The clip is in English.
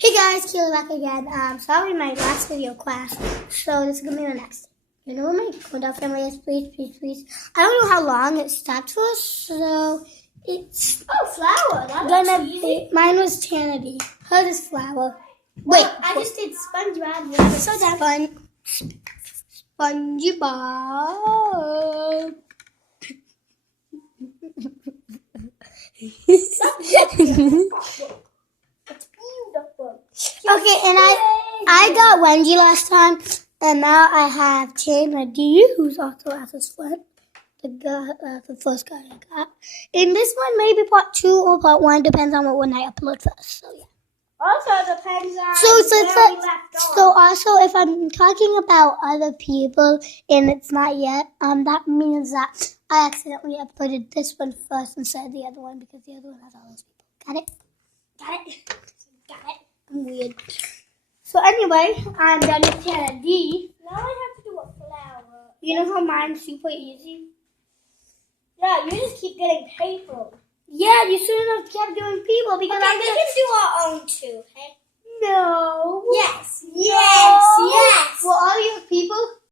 Hey guys, Keela back again. Sorry my last video class, so this is gonna be the next. You know what my countdown family is? Please. I don't know how long it starts for, so it's flower. That gonna easy. be. Mine was Tanity. Hers is flower. Wait, I just did SpongeBob. So SpongeBob. It's beautiful. Okay, and I got Wendy last time, and now I have Tanity, who's also Athos friend. The first guy I got. In this one, maybe part 2 or part 1, depends on what one I upload first. So yeah. Also depends on where we left off. So also, if I'm talking about other people and it's not yet, that means that I accidentally uploaded this one first instead of the other one because the other one has all those people. Got it? I'm weird. So anyway, I'm done with Tanity. Now I have to do a flower. You know how mine's super easy? Yeah, you just keep getting paper. Yeah, you shouldn't have kept doing people because Okay, we can do our own too, okay?